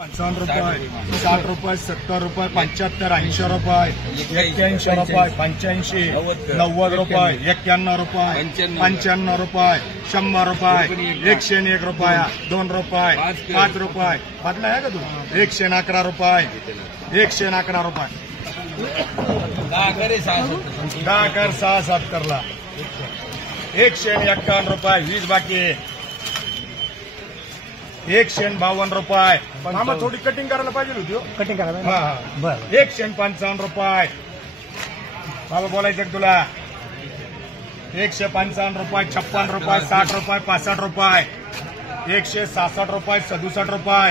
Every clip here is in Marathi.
55 रुपये, 60 रुपये, 70 रुपये, 75, 80 रुपये, 81 रुपये, 85, 90 रुपये, 91 रुपये, 95 रुपये, 100 रुपये, 101 रुपया, 2 रुपये, 5 रुपये, बदला आहे का तू? 111 रुपये, 111 रुपये, 10 कर 6-7 ला 151 रुपये, 20 बाकी 152 रुपये. मामा थोडी कटिंग करायला पाहिजे होती. कटिंग करायला हा बरं. 155 रुपये. बाबा बोलायचं का तुला? 155 रुपये, 56 रुपये, 60 रुपये, 65 रुपये, 167 रुपये, 67 रुपये,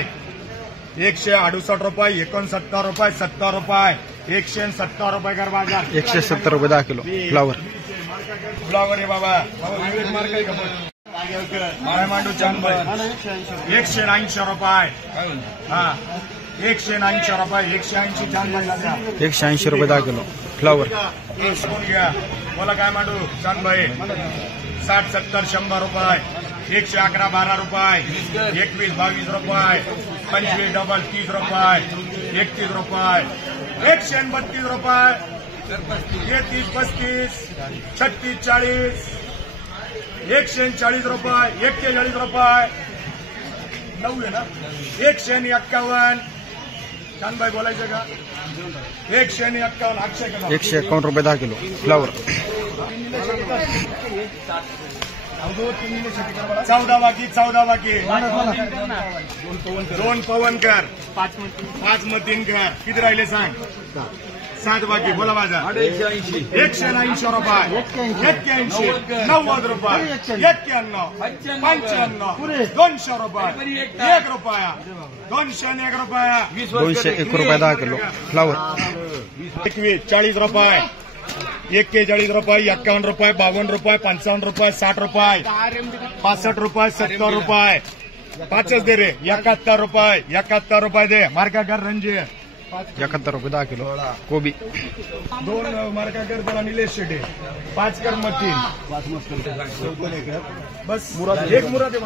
168 रुपये, 69 रुपये, 70 रुपये, 170 रुपये कर बाजार. 170 रुपये 10 किलो फ्लावर. फ्लावर आहे बाबा. विवेक मार्क आहे का पण? काय मांडू चांद 180 रुपये. हा 180 रुपये, 180 चांद 180 रुपये 10 किलो फ्लावर. घ्या. बोला काय मांडू चांद भाई? 60, 70, 100 रुपये, 111, 12 रुपये, 21, 22 रुपये, 25 डबल 30 रुपये, 31 रुपये, 132 रुपये, 30, 35, 36, 40, 140 रुपये, 41 रुपये, 9 आहे ना. 151 चांदबाई बोलायचं का? 151 अक्षय का? 151 रुपये 10 किलो फ्लावर. 14 बाकी 2 पवनकर, 5 मतीनकर. किती राहिले सांग? 7 बाकी. बोला माझा. 180 रुपये, 81, 90 रुपये, 91, 95, 200 रुपये, 1 रुपया, 201 रुपया, 201 रुपये 10 किलो फ्लावर. 21, 40 रुपये, 41 रुपये, 51 रुपये, 52 रुपये, 55 रुपये, 60 रुपये, 65 रुपये, 70 रुपये, 5च दे रे. 71 रुपये, 71 रुपये दे. मार्का कर रणजी. 71 रुपये 10 किलो कोबी. 2 मार्का कर त्याला निलेश शेटे. 5 कर मग 3 बस. एक मुराद आहे.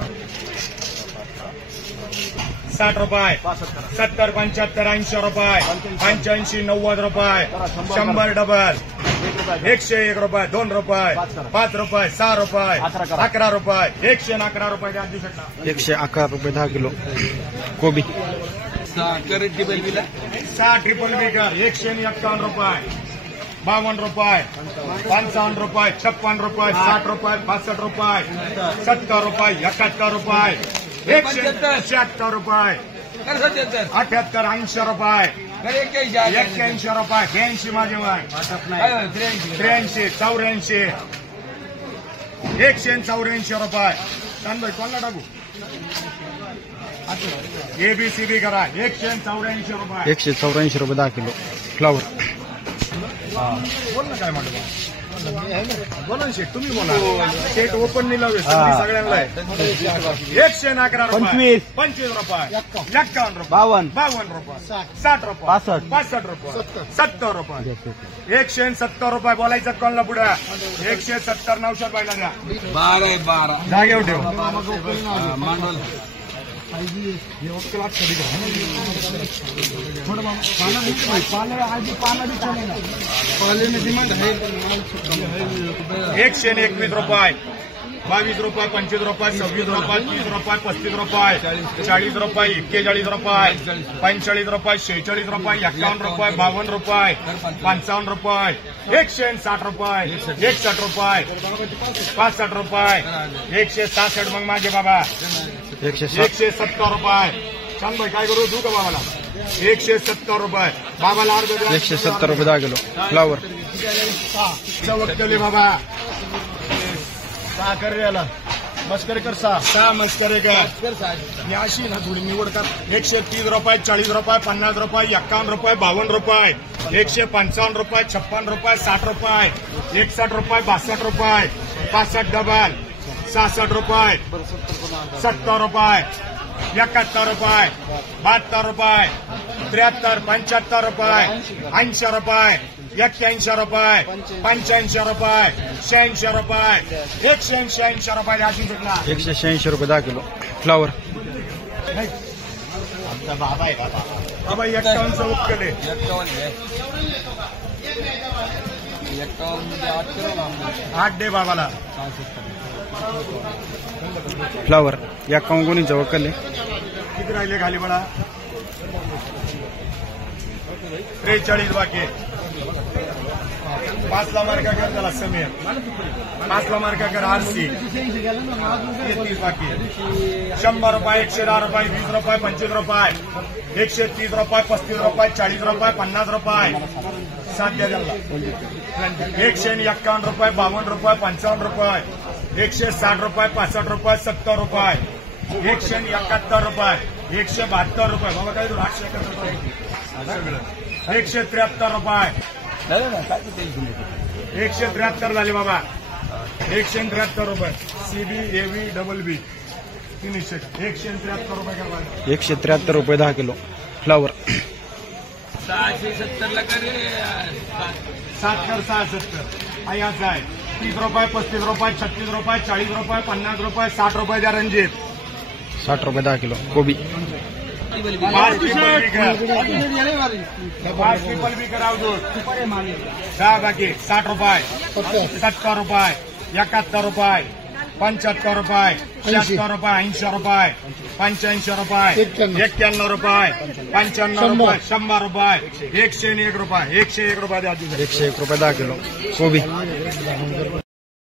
60 रुपये, 70, 75, 80 रुपये, 85, 90 रुपये, 100 डबल, 101 रुपये, 2 रुपये, 5 रुपये, 6 रुपये, 11 रुपये, 111 रुपये द्या. 111 रुपये 10 किलो कोबी. 6 ट्रिपल बी कर. 151 रुपये, 52 रुपये, 55 रुपये, 56 रुपये, 60 रुपये, 65 रुपये, 70 रुपये, 71 रुपये, 176 रुपये, 78, 80 रुपये, 81 रुपये, 82 माझे मग 83, 84, 184 रुपये. चांदबाई कोणला टाकू? एबीसीबी करा. 184 रुपये. 184 रुपये 10 किलो फ्लावर. बोल ना काय म्हणतो? बोला ना शेठ. तुम्ही बोला. शेठ ओपन नाही लावले सगळ्यांना. 111 रुपये, 25 रुपये, 51 रुपये, 52 रुपये, 60 रुपये, 65 रुपये, 70 रुपये, 170 रुपये. बोलायचं कोणला पुढे? 170 900 पाहिला द्या. 12 जागेवर ठेव. मांडवल डिमांड आहे. 121 रुपये, 22 रुपये, 25 रुपये, 26 रुपये, 30 रुपये, 35 रुपये, 40 रुपये, 41 रुपये, 45 रुपये, 46 रुपये, 51 रुपये, 52 रुपये, 55 रुपये, 160 रुपये, 61 रुपये, 65 रुपये, 166 मग माझे बाबा. 170 रुपये. चांदबाई काय करू? देऊ का बाबाला? 170 रुपये बाबाला. 170 रुपये 10 किलो फ्लावर. वक्तले बाबा 6 कर याला. मस्करी कर. 6 मस्करी कर. अशी ना थोडी निवड कर. 130 रुपये, 40 रुपये, 50 रुपये, 51 रुपये, 52 रुपये, 155 रुपये, 56 रुपये, 60 रुपये, 61 रुपये, 62 रुपये, 65 डबल, 66 रुपये, 70 रुपये, 71 रुपये, 72 रुपये, 73, 75 रुपये, 80 रुपये, 81 रुपये, 85 रुपये, 86 रुपये, 186 रुपये. 186 रुपये 10 किलो फ्लावर. बाबा 51 उकले 8 दे बाबाला. फ्लावर 51 गोणीचं वकले. किती राहिले खाली मला 43 बाकी. 5 ला मार्का कर त्याला समीर. 5 ला मार्का कर आरसी. 30 बाकी. 100 रुपये 110 रुपये 20 रुपये 25 रुपये 130 रुपये 35 रुपये 40 रुपये 50 रुपये 7 द्या त्याला. 151 रुपये 52 रुपये 55 रुपये 160 रुपये 65 रुपये 70 रुपये 171 रुपये 172 रुपये. बाबा काय 871 रुपये 173 रुपये 173 झाले बाबा. 173 रुपये. सीबी एव्ही डबल बी 173 रुपये का. 173 रुपये 10 किलो. फ्लावर 670 ला करे 7 कर 66. असं आहे. 30 रुपये 35 रुपये 36 रुपये 40 रुपये 50 रुपये 60 रुपये द्या रणजित. 60 रुपये 10 किलो. कोबी 5 ट्रिपल बी कर. 5 ट्रिपल बी कराव दूध. 6 बाकी 60 रुपये 70 रुपये 71 रुपये 75 रुपये 76 रुपये 80 रुपये 85 रुपये 91 रुपये 95 रुपये 100 रुपये 101 रुपये 101 रुपये द्या. 101 रुपये 10 किलो. कोबी